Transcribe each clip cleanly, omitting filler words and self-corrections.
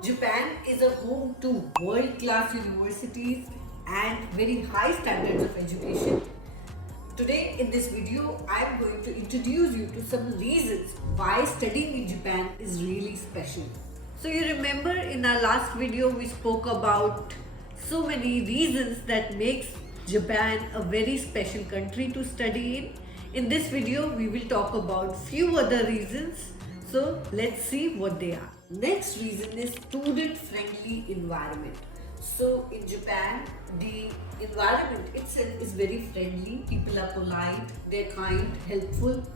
Japan is a home to world-class universities and very high standards of education. Today in this video, I am going to introduce you to some reasons why studying in Japan is really special. So you remember in our last video we spoke about so many reasons that makes Japan a very special country to study in. In this video we will talk about few other reasons. So let's see what they are. Next reason is student friendly environment. So in Japan, the environment itself is very friendly. People are polite, they're kind, helpful.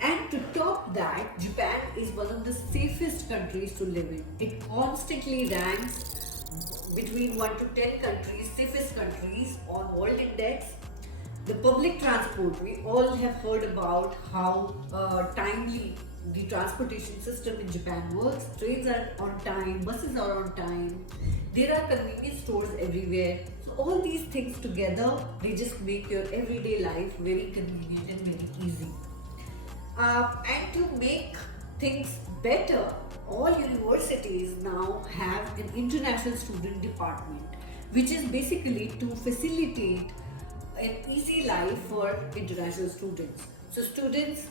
And to top that, Japan is one of the safest countries to live in. It constantly ranks between 1 to 10 countries, safest countries on World Index. The public transport, we all have heard about how timely the transportation system in Japan works. Trains are on time, buses are on time, there are convenience stores everywhere. So all these things together, they just make your everyday life very convenient and very easy. And to make things better, all universities now have an international student department, which is basically to facilitate an easy life for international students. So students,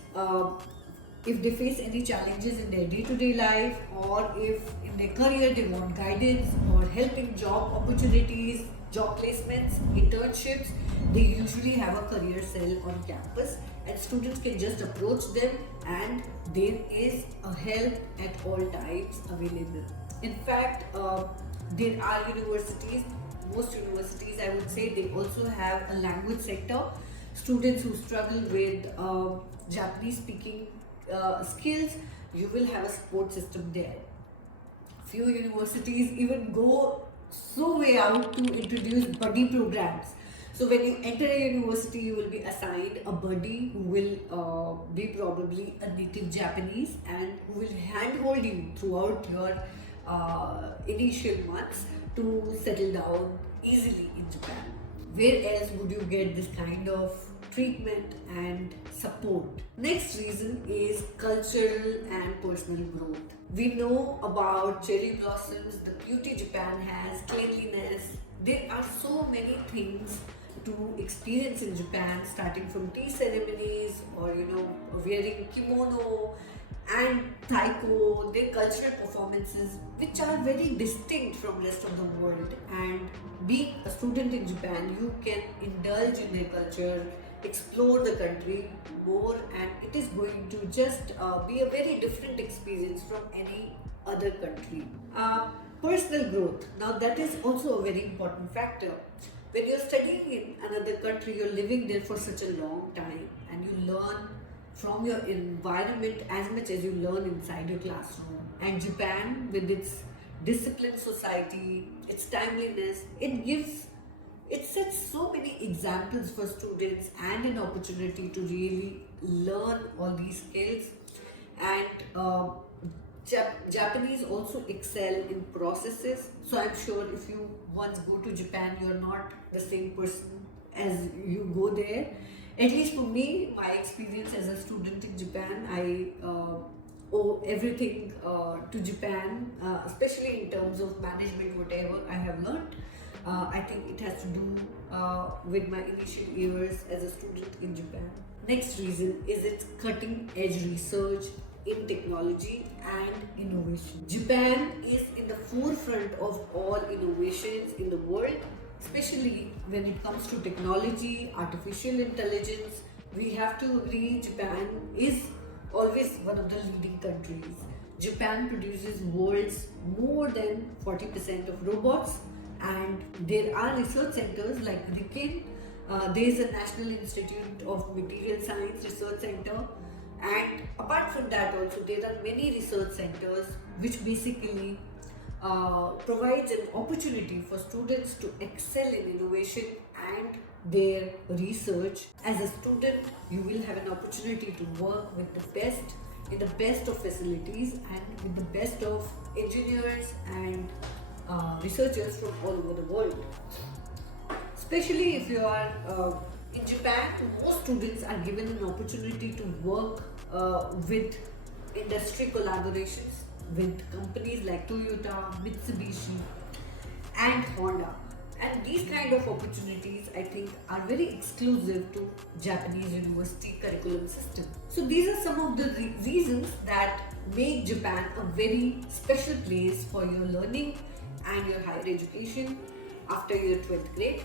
if they face any challenges in their day-to-day life, or if in their career they want guidance or help in job opportunities, job placements, internships, they usually have a career cell on campus and students can just approach them and there is a help at all times available. In fact, there are universities, most universities I would say, they also have a language sector. Students who struggle with Japanese speaking skills, you will have a support system there. Few universities even go so way out to introduce buddy programs. So when you enter a university, you will be assigned a buddy who will be probably a native Japanese and who will handhold you throughout your initial months to settle down easily in Japan. Where else would you get this kind of treatment and support? Next reason is cultural and personal growth. We know about cherry blossoms, the beauty Japan has, cleanliness. There are so many things to experience in Japan, starting from tea ceremonies or wearing kimono and taiko, their cultural performances, which are very distinct from rest of the world. And being a student in Japan, you can indulge in their culture, explore the country more, and it is going to just be a very different experience from any other country. Personal growth, now that is also a very important factor. When you're studying in another country, you're living there for such a long time and you learn from your environment as much as you learn inside your classroom. And Japan, with its disciplined society, its timeliness, it sets so many examples for students and an opportunity to really learn all these skills. And Japanese also excel in processes. So I'm sure if you once go to Japan, you're not the same person as you go there. At least for me, my experience as a student in Japan, I owe everything to Japan, especially in terms of management, whatever I have learned. I think it has to do with my initial years as a student in Japan. Next reason is its cutting edge research in technology and innovation. Japan is in the forefront of all innovations in the world, especially when it comes to technology, artificial intelligence. We have to agree Japan is always one of the leading countries. Japan produces world's more than 40% of robots, and there are research centers like RIKEN. There is a National Institute of Material Science Research Center, and apart from that also there are many research centers which basically provides an opportunity for students to excel in innovation and their research. As a student, you will have an opportunity to work with the best in the best of facilities and with the best of engineers and researchers from all over the world. Especially if you are in Japan, most students are given an opportunity to work with industry collaborations. with companies like Toyota, Mitsubishi, and Honda. And these kind of opportunities, I think, are very exclusive to Japanese university curriculum system. So these are some of the reasons that make Japan a very special place for your learning and your higher education after your 12th grade.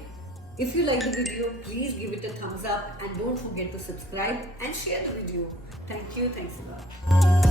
If you like the video, please give it a thumbs up and don't forget to subscribe and share the video. Thank you. Thanks a lot.